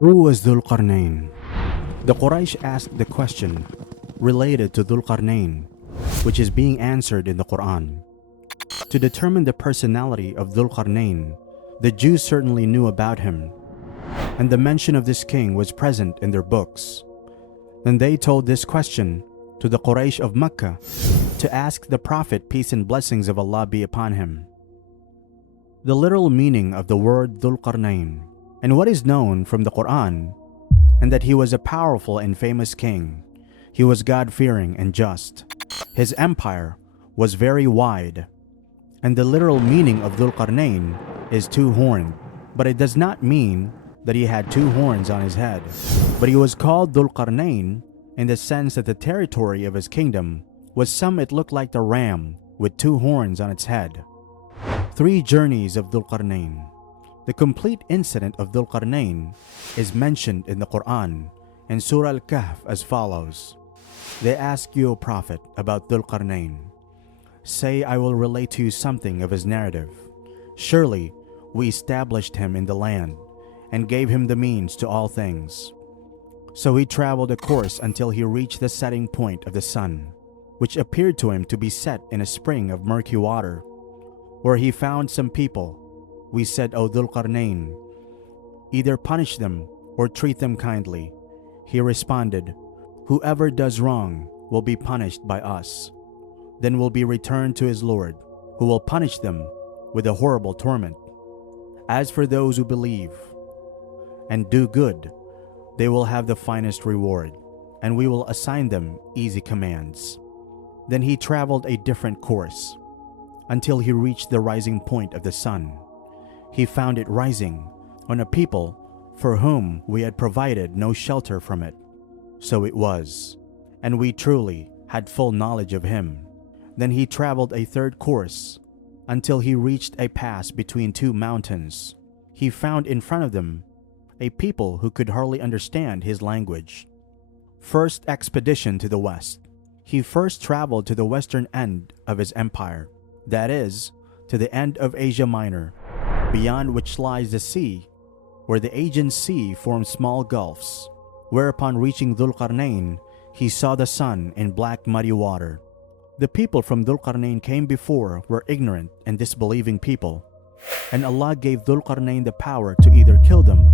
Who was Dhul Qarnayn? The Quraysh asked the question related to Dhul Qarnayn, which is being answered in the Quran. To determine the personality of Dhul Qarnayn, the Jews certainly knew about him, and the mention of this king was present in their books. Then they told this question to the Quraysh of Mecca to ask the Prophet, peace and blessings of Allah be upon him. The literal meaning of the word Dhul Qarnayn and what is known from the Quran, and that he was a powerful and famous king. He was God-fearing and just. His empire was very wide, and the literal meaning of Dhul Qarnayn is two-horned, but it does not mean that he had two horns on his head. But he was called Dhul Qarnayn in the sense that the territory of his kingdom was some it looked like the ram with two horns on its head. 3 journeys of Dhul Qarnayn. The complete incident of Dhul Qarnayn is mentioned in the Quran in Surah Al-Kahf as follows. They ask you, O Prophet, about Dhul Qarnayn. Say, I will relate to you something of his narrative. Surely, we established him in the land and gave him the means to all things. So he traveled a course until he reached the setting point of the sun, which appeared to him to be set in a spring of murky water, where he found some people. We said, O Dhul Qarnayn, either punish them or treat them kindly. He responded, whoever does wrong will be punished by us, then will be returned to his Lord, who will punish them with a horrible torment. As for those who believe and do good, they will have the finest reward, and we will assign them easy commands. Then he traveled a different course until he reached the rising point of the sun. He found it rising on a people for whom we had provided no shelter from it. So it was, and we truly had full knowledge of him. Then he traveled a third course until he reached a pass between 2 mountains. He found in front of them a people who could hardly understand his language. First expedition to the west. He first traveled to the western end of his empire, that is, to the end of Asia Minor, beyond which lies the sea, where the Aegean Sea forms small gulfs. Whereupon reaching Dhul Qarnayn, he saw the sun in black muddy water. The people from Dhul Qarnayn came before were ignorant and disbelieving people, and Allah gave Dhul Qarnayn the power to either kill them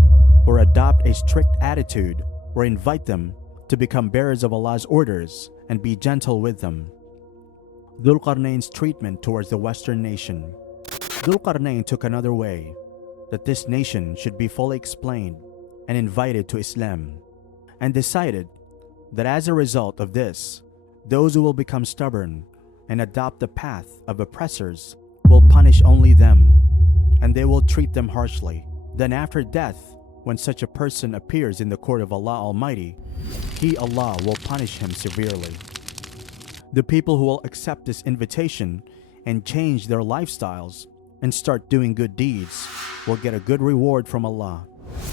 or adopt a strict attitude or invite them to become bearers of Allah's orders and be gentle with them. Dhul Qarnayn's treatment towards the Western nation. Dhul Qarnayn took another way, that this nation should be fully explained and invited to Islam, and decided that as a result of this, those who will become stubborn and adopt the path of oppressors will punish only them, and they will treat them harshly. Then after death, when such a person appears in the court of Allah Almighty, He, Allah, will punish him severely. The people who will accept this invitation and change their lifestyles and start doing good deeds will get a good reward from Allah,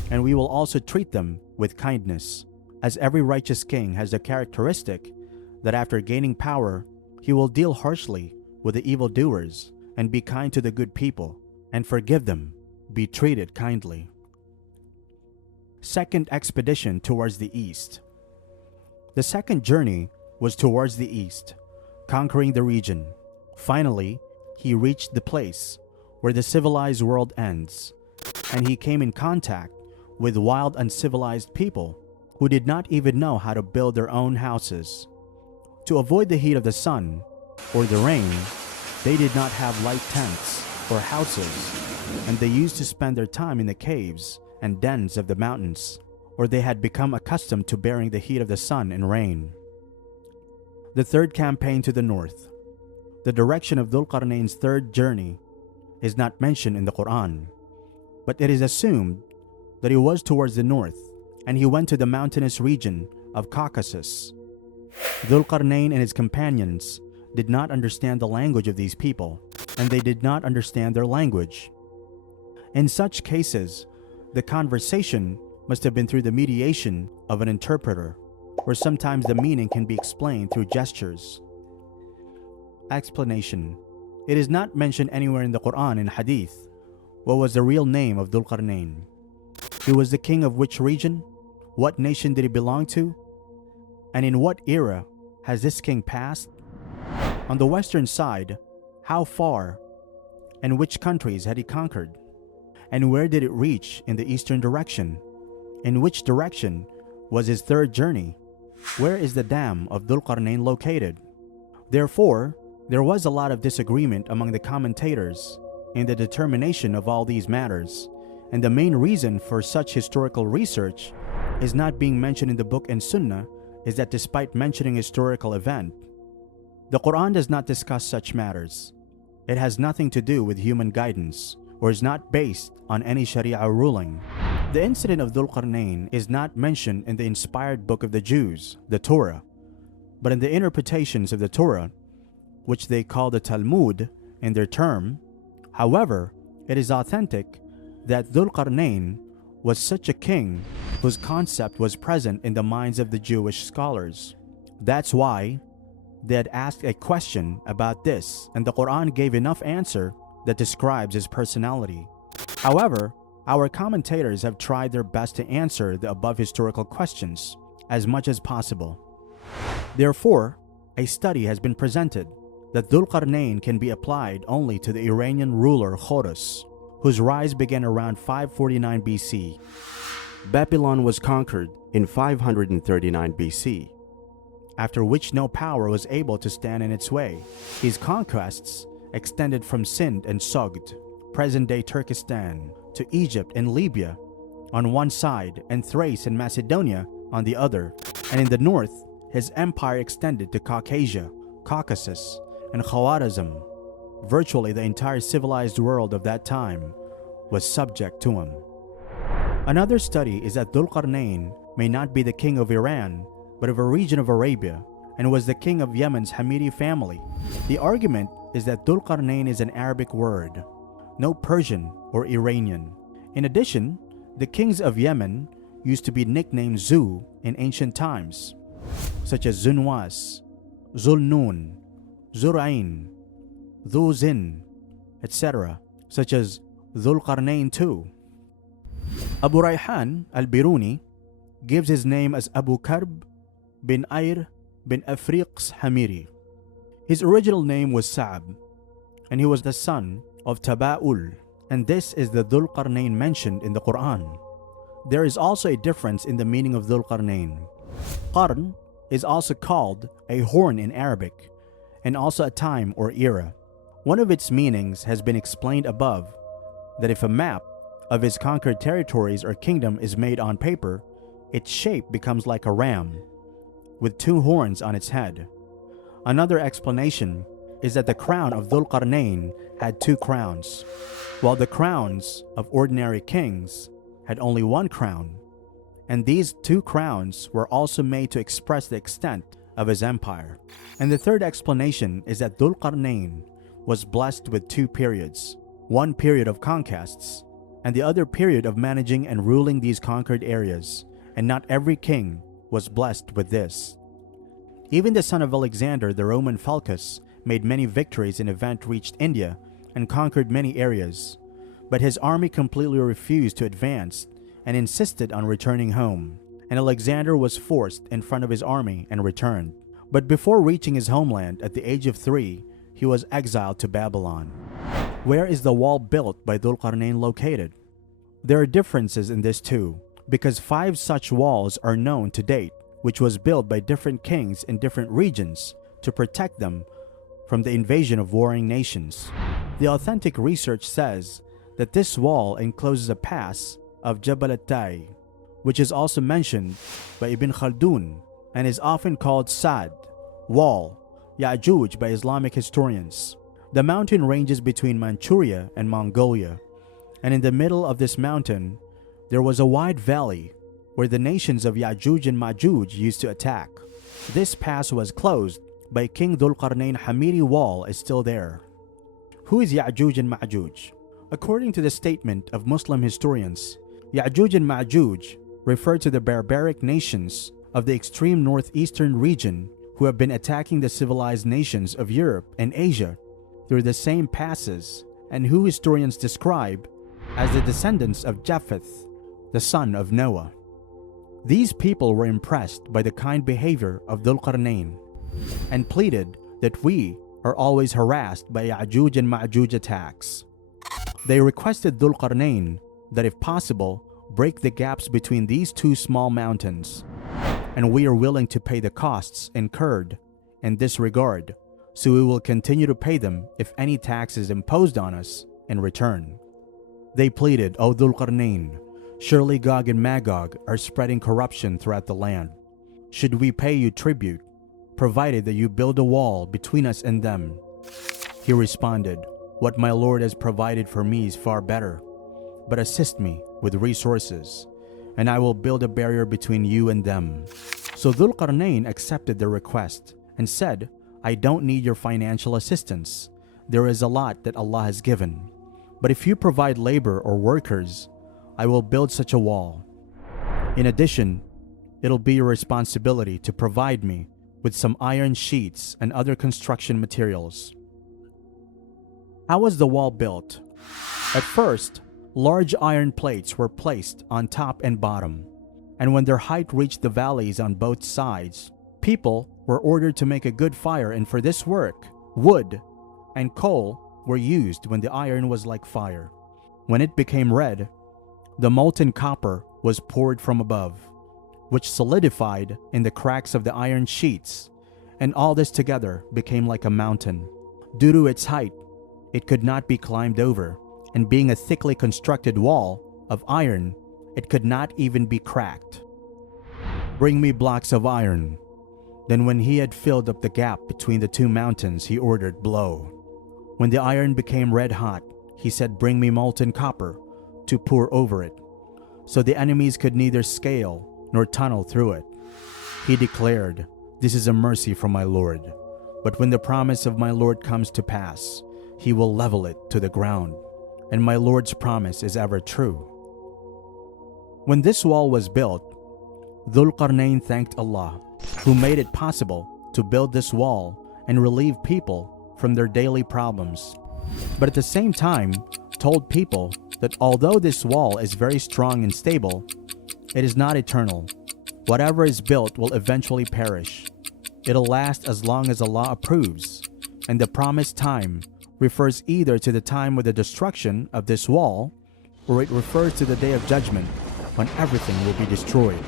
and we will also treat them with kindness, as every righteous king has the characteristic that after gaining power, he will deal harshly with the evildoers and be kind to the good people and forgive them, be treated kindly. Second expedition towards the east. The second journey was towards the east, conquering the region. Finally, he reached the place where the civilized world ends, and he came in contact with wild, uncivilized people who did not even know how to build their own houses. To avoid the heat of the sun or the rain, they did not have light tents or houses, and they used to spend their time in the caves and dens of the mountains, or they had become accustomed to bearing the heat of the sun and rain. The third campaign to the north. The direction of Dhul Qarnayn's third journey is not mentioned in the Quran, but it is assumed that he was towards the north, and he went to the mountainous region of Caucasus. Dhul Qarnayn and his companions did not understand the language of these people, and they did not understand their language. In such cases, the conversation must have been through the mediation of an interpreter, or sometimes the meaning can be explained through gestures. Explanation. It is not mentioned anywhere in the Quran and Hadith what was the real name of Dhul Qarnayn. He was the king of which region? What nation did he belong to? And in what era has this king passed? On the western side, how far and which countries had he conquered? And where did it reach in the eastern direction? In which direction was his third journey? Where is the dam of Dhul Qarnayn located? Therefore, there was a lot of disagreement among the commentators in the determination of all these matters, and the main reason for such historical research is not being mentioned in the book and Sunnah is that despite mentioning historical event, the Quran does not discuss such matters. It has nothing to do with human guidance or is not based on any Sharia ruling. The incident of Dhul Qarnayn is not mentioned in the inspired book of the Jews, the Torah, but in the interpretations of the Torah, which they call the Talmud in their term. However, it is authentic that Dhul Qarnayn was such a king whose concept was present in the minds of the Jewish scholars. That's why they had asked a question about this, and the Quran gave enough answer that describes his personality. However, our commentators have tried their best to answer the above historical questions as much as possible. Therefore, a study has been presented that Dhul Qarnayn can be applied only to the Iranian ruler Horus, whose rise began around 549 BC. Babylon was conquered in 539 BC, after which no power was able to stand in its way. His conquests extended from Sind and Sogd, present-day Turkestan, to Egypt and Libya on one side and Thrace and Macedonia on the other, and in the north, his empire extended to Caucasia, Caucasus, and Khawarizm. Virtually the entire civilized world of that time was subject to him. Another study is that Dhul Qarnayn may not be the king of Iran, but of a region of Arabia, and was the king of Yemen's Hamidi family. The argument is that Dhul Qarnayn is an Arabic word, no Persian or Iranian. In addition, the kings of Yemen used to be nicknamed Zu in ancient times, such as Zunwas, Zulnun, Zurain, Dhuzin, etc., such as Dhul Qarnayn too. Abu Rayhan al-Biruni gives his name as Abu Karb bin Ayr bin Afriq's Hamiri. His original name was Sa'ab, and he was the son of Taba'ul, and this is the Dhul Qarnayn mentioned in the Quran. There is also a difference in the meaning of Dhul Qarnayn. Qarn is also called a horn in Arabic, and also a time or era. One of its meanings has been explained above, that if a map of his conquered territories or kingdom is made on paper, its shape becomes like a ram, with two horns on its head. Another explanation is that the crown of Dhul Qarnayn had two crowns, while the crowns of ordinary kings had only one crown, and these two crowns were also made to express the extent of his empire. And the third explanation is that Dhul Qarnayn was blessed with two periods, one period of conquests, and the other period of managing and ruling these conquered areas, and not every king was blessed with this. Even the son of Alexander, the Roman Philcus, made many victories and event reached India and conquered many areas, but his army completely refused to advance and insisted on returning home, and Alexander was forced in front of his army and returned. But before reaching his homeland at the age of 3, he was exiled to Babylon. Where is the wall built by Dhul Qarnayn located? There are differences in this too, because 5 such walls are known to date, which was built by different kings in different regions to protect them from the invasion of warring nations. The authentic research says that this wall encloses a pass of Jabal at-Tai, which is also mentioned by Ibn Khaldun and is often called Sad, Wall, Ya'juj by Islamic historians. The mountain ranges between Manchuria and Mongolia, and in the middle of this mountain, there was a wide valley where the nations of Ya'juj and Ma'juj used to attack. This pass was closed by King Dhul Qarnayn. Hamiri wall is still there. Who is Ya'juj and Ma'juj? According to the statement of Muslim historians, Ya'juj and Ma'juj refer to the barbaric nations of the extreme northeastern region who have been attacking the civilized nations of Europe and Asia through the same passes, and who historians describe as the descendants of Japheth, the son of Noah. These people were impressed by the kind behavior of Dhul Qarnayn and pleaded that we are always harassed by Ya'juj and Ma'juj attacks. They requested Dhul Qarnayn that if possible, break the gaps between these two small mountains, and we are willing to pay the costs incurred in this regard, so we will continue to pay them if any tax is imposed on us in return. They pleaded, O Dhul Qarnayn, surely Gog and Magog are spreading corruption throughout the land. Should we pay you tribute, provided that you build a wall between us and them? He responded, what my Lord has provided for me is far better, but assist me with resources, and I will build a barrier between you and them. So Dhul Qarnayn accepted their request and said, I don't need your financial assistance. There is a lot that Allah has given. But if you provide labor or workers, I will build such a wall. In addition, it'll be your responsibility to provide me with some iron sheets and other construction materials. How was the wall built? At first, large iron plates were placed on top and bottom, and when their height reached the valleys on both sides, people were ordered to make a good fire, and for this work, wood and coal were used when the iron was like fire. When it became red, the molten copper was poured from above, which solidified in the cracks of the iron sheets, and all this together became like a mountain. Due to its height, it could not be climbed over, and being a thickly constructed wall of iron, it could not even be cracked. Bring me blocks of iron. Then when he had filled up the gap between the two mountains, he ordered, blow. When the iron became red hot, he said, bring me molten copper to pour over it, so the enemies could neither scale nor tunnel through it. He declared, this is a mercy from my Lord, but when the promise of my Lord comes to pass, he will level it to the ground, and my Lord's promise is ever true. When this wall was built, Dhul Qarnayn thanked Allah, who made it possible to build this wall and relieve people from their daily problems, but at the same time told people that although this wall is very strong and stable, it is not eternal. Whatever is built will eventually perish. It'll last as long as Allah approves, and the promised time refers either to the time of the destruction of this wall, or it refers to the day of judgment when everything will be destroyed.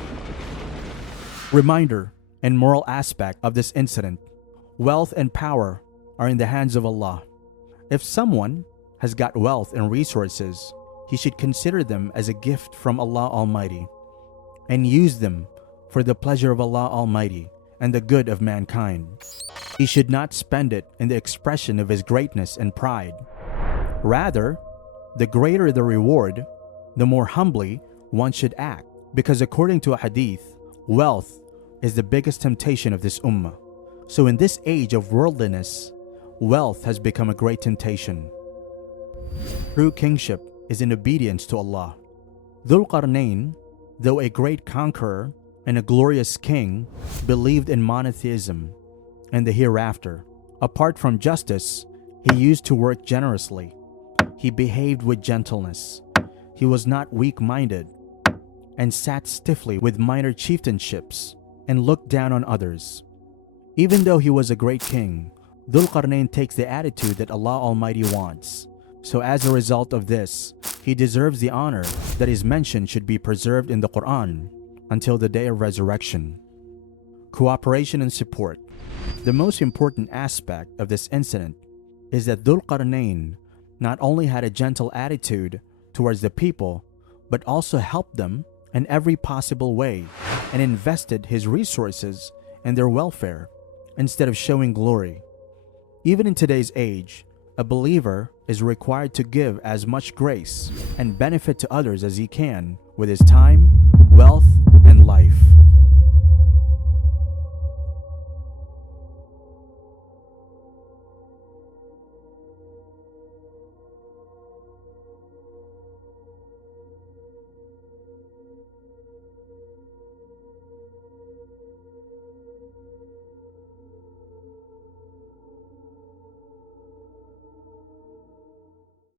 Reminder and moral aspect of this incident: wealth and power are in the hands of Allah. If someone has got wealth and resources, he should consider them as a gift from Allah Almighty and use them for the pleasure of Allah Almighty and the good of mankind. He should not spend it in the expression of his greatness and pride. Rather, the greater the reward, the more humbly one should act, because according to a hadith, wealth is the biggest temptation of this ummah. So in this age of worldliness, wealth has become a great temptation. True kingship is in obedience to Allah. Dhul Qarnayn, though a great conqueror and a glorious king, believed in monotheism and the hereafter. Apart from justice, he used to work generously. He behaved with gentleness. He was not weak-minded and sat stiffly with minor chieftainships and looked down on others. Even though he was a great king, Dhul Qarnayn takes the attitude that Allah Almighty wants. So as a result of this, he deserves the honor that his mention should be preserved in the Quran until the day of resurrection. Cooperation and support. The most important aspect of this incident is that Dhul Qarnayn not only had a gentle attitude towards the people, but also helped them in every possible way and invested his resources in their welfare instead of showing glory. Even in today's age, a believer is required to give as much grace and benefit to others as he can with his time, wealth, and life.